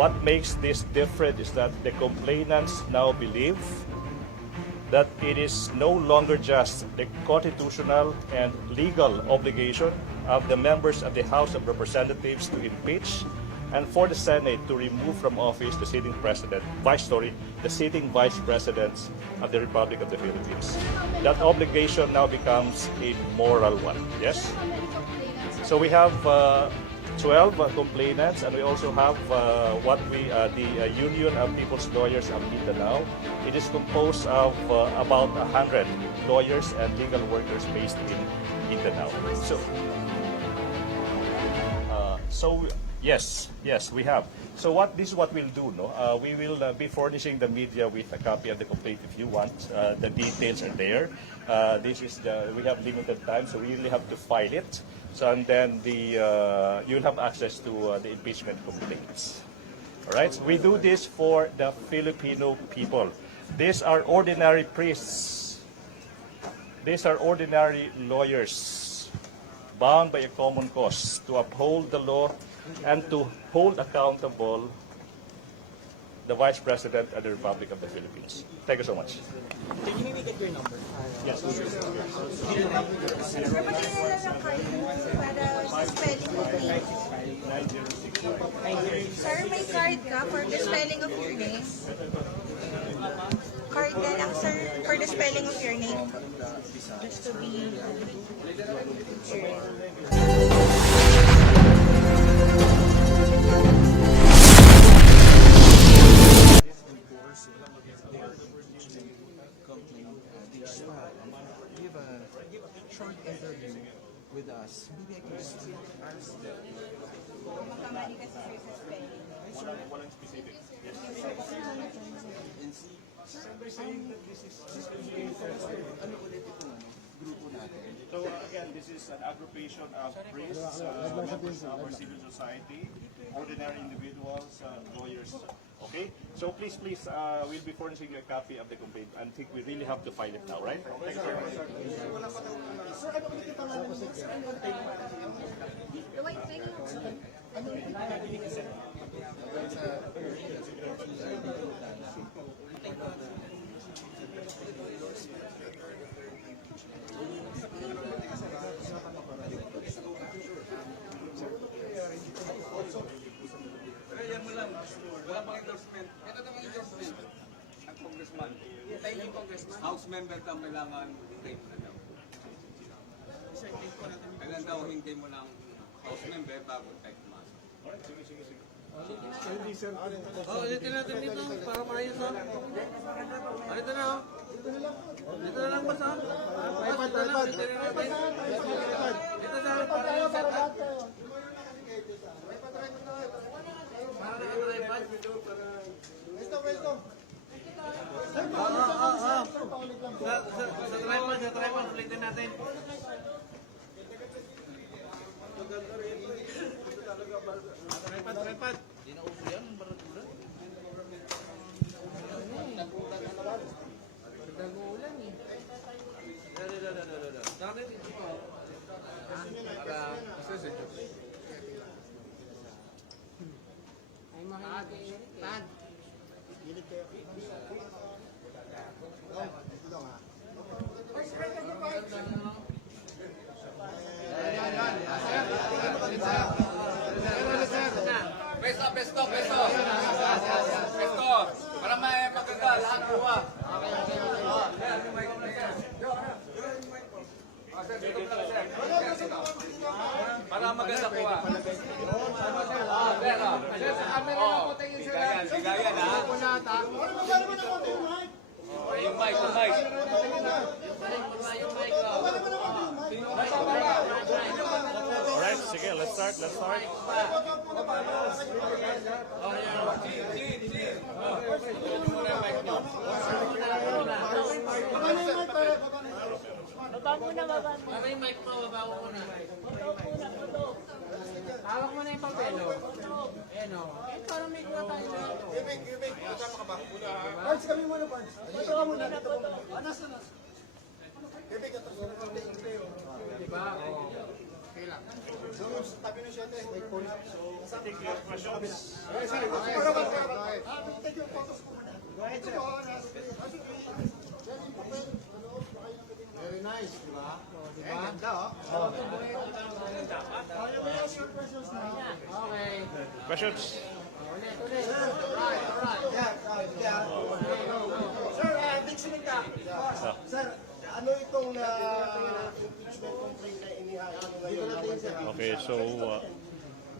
What makes this different is that the complainants now believe that it is no longer just the constitutional and legal obligation of the members of the House of Representatives to impeach and for the Senate to remove from office the sitting vice presidents of the Republic of the Philippines. That obligation now becomes a moral one. Yes? So we have 12 complainants, and we also have the Union of People's Lawyers of Mindanao. It is composed of about 100 lawyers and legal workers based in Mindanao. Yes, we have. So this is what we'll do. No, we will be furnishing the media with a copy of the complaint if you want. The details are there. We have limited time, so we really have to file it. So and then you'll have access to the impeachment complaints. All right. So we do this for the Filipino people. These are ordinary priests. These are ordinary lawyers, bound by a common cause to uphold the law and to hold accountable the Vice President of the Republic of the Philippines. Thank you so much. Can you maybe get your number? Yes. Sir, may card ka for the spelling of your name? Card na lang, sir, for the spelling of your name. Just to be sure. Give a short interview with us. Maybe I can speak. Kamali kasi sir sa spelling. Walang specific. Yes. They're saying that this is Ano ulit itong grupo natin? So again, this is an aggregation of priests, members of our civil society, ordinary individuals, lawyers. Okay? So please, we'll be furnishing you a copy of the complaint. I think we really have to file it now, right? Thank you very much. Wala pang endorsement. Ito namang endorsement ng congressman. Thank you, congressman. House member ka kailangan hintay mo na daw. Kailan daw hintay mo ng house member bago tayo pumasok. Ulitin natin dito para maayos ha. Dito na oh. Dito na lang basta. Dito na lang. Dito na lang. Para na-set. Sa tripod, ulitin natin. Tripod. Hindi na uso yan, baradura. Nag-uulan eh. Bakit ito po? Para ay makinig. Pad. Gilid kayo. Pesto. Para may maganda, lahat buwa. Para maganda po ah. Bigayan ha. Yung mic. Alright, sige, let's start. Baba muna. Baba yung mic mo, baba ko muna. Hawak mo na yung papelo. Ayan o. Parang may kuha tayo na ito. Ibig, kasama ka ba? Parts kami muna, Parts. Ito ka muna. Anas. Ibig, ito. Diba? Okay lang. Tabi na siya, may phone. Take your questions. Very nice, di ba? O, di ba? Okay. Questions? Ulit, ulit. Alright, alright. Sir, Dixon ka. Sir, ano itong impeachment complaint na inihain ngayon? Okay, so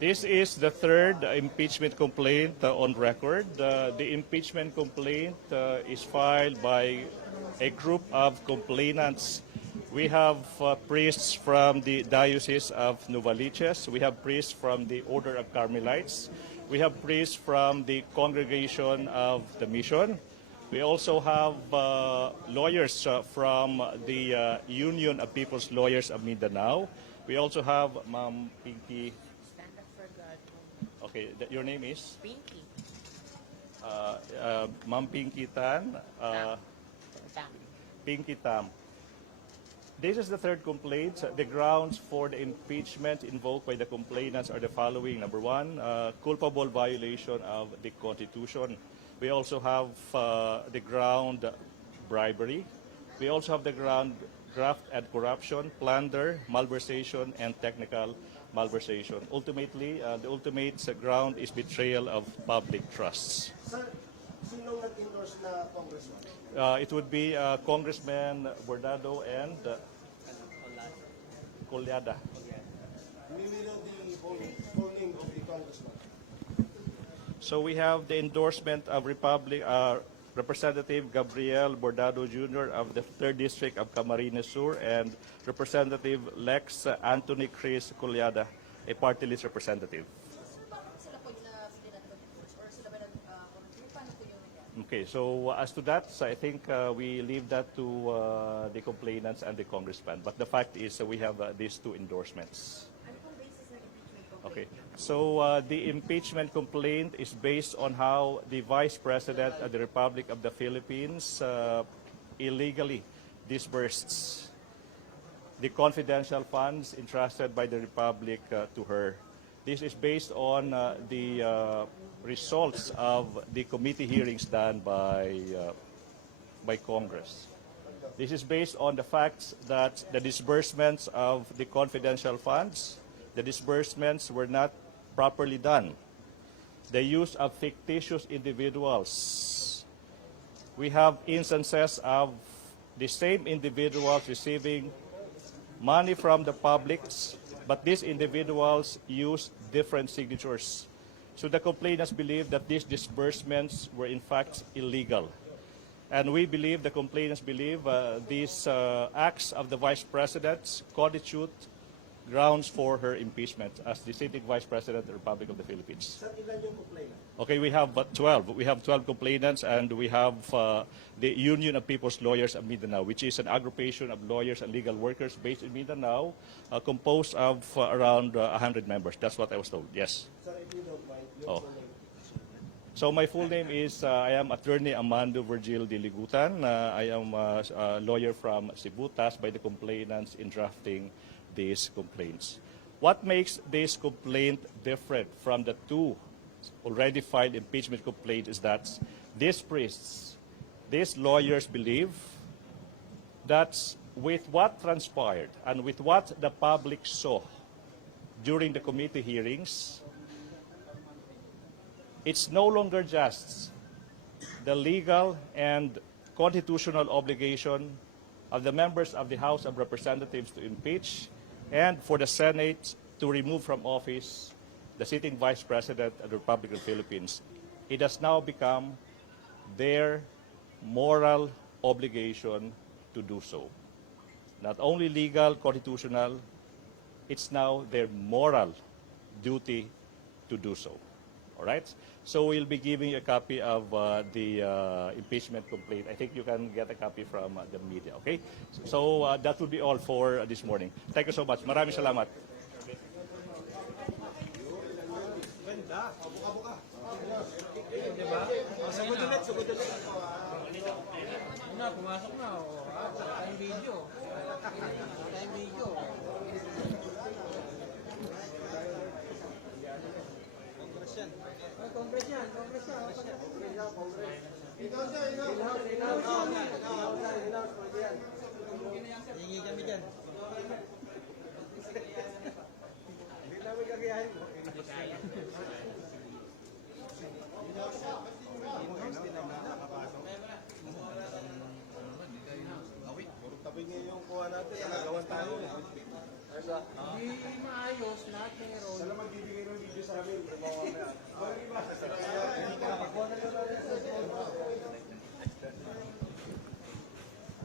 this is the third impeachment complaint on record. The impeachment complaint is filed by a group of complainants. We have priests from the Diocese of Novaliches. We have priests from the Order of Carmelites. We have priests from the Congregation of the Mission. We also have lawyers from the Union of People's Lawyers of Mindanao. We also have Ma'am Pinky. Stand up for God. Okay, your name is? Pinky. Ma'am Pinky Tan. Tam. Pinky Tam. This is the third complaint. The grounds for the impeachment invoked by the complainants are the following. Number one, culpable violation of the Constitution. We also have the ground bribery. We also have the ground graft and corruption, plunder, malversation, and technical malversation. Ultimately, the ultimate ground is betrayal of public trusts. Sir, sino nag-endorse na congressman? It would be Congressman Bordado and Colyada. We will know the full name of the congressman. So we have the endorsement of Representative Gabriel Bordado Jr. of the 3rd District of Camarines Sur and Representative Lex Anthony Chris Colyada, a party list representative. Sila po yung pinag-endorse or sila ba paano po yung Okay, so as to that, I think we leave that to the complainants and the congressman. But the fact is we have these two endorsements. ano pong basis ng impeachment complaint? Okay, so the impeachment complaint is based on how the Vice President of the Republic of the Philippines illegally disbursed the confidential funds entrusted by the Republic to her. This is based on the results of the committee hearings done by Congress. This is based on the facts that the disbursements of the confidential funds, the disbursements were not properly done. The use of fictitious individuals. We have instances of the same individuals receiving money from the publics, but these individuals use different signatures. So the complainants believe that these disbursements were in fact illegal. And we believe, the complainants believe, these acts of the Vice President constitute grounds for her impeachment as the sitting Vice President of the Republic of the Philippines. Sir, ilan yung complainant? Okay, we have 12. We have 12 complainants, and we have the Union of People's Lawyers of Mindanao, which is an aggregation of lawyers and legal workers based in Mindanao, composed of around 100 members. That's what I was told. Yes. Sir, if you don't mind, your Oh. full name. So my full name is, I am Attorney Amando Virgil de Ligutan. I am a lawyer from Cebu, tasked by the complainants in drafting these complaints. What makes this complaint different from the two already filed impeachment complaints is that these priests, these lawyers believe that with what transpired and with what the public saw during the committee hearings, it's no longer just the legal and constitutional obligation of the members of the House of Representatives to impeach and for the Senate to remove from office the sitting Vice President of the Republic of the Philippines. It has now become their moral obligation to do so. Not only legal, constitutional, it's now their moral duty to do so. All right? So we'll be giving you a copy of the impeachment complaint. I think you can get a copy from the media, okay? So that will be all for this morning. Thank you so much. Maraming salamat. Una, pumasok na. O, tayong video. Tayong video. Congress yan. Congress yan. Hingi kami dyan. Tabi niyo yung kuha natin, nagawan tayo. Hindi maayos lahat meron. Sala magbibigay ng video sa amin.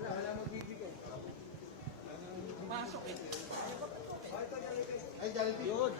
Wala magbibigay. Pasok eh. Ay, Jollibee. Yun.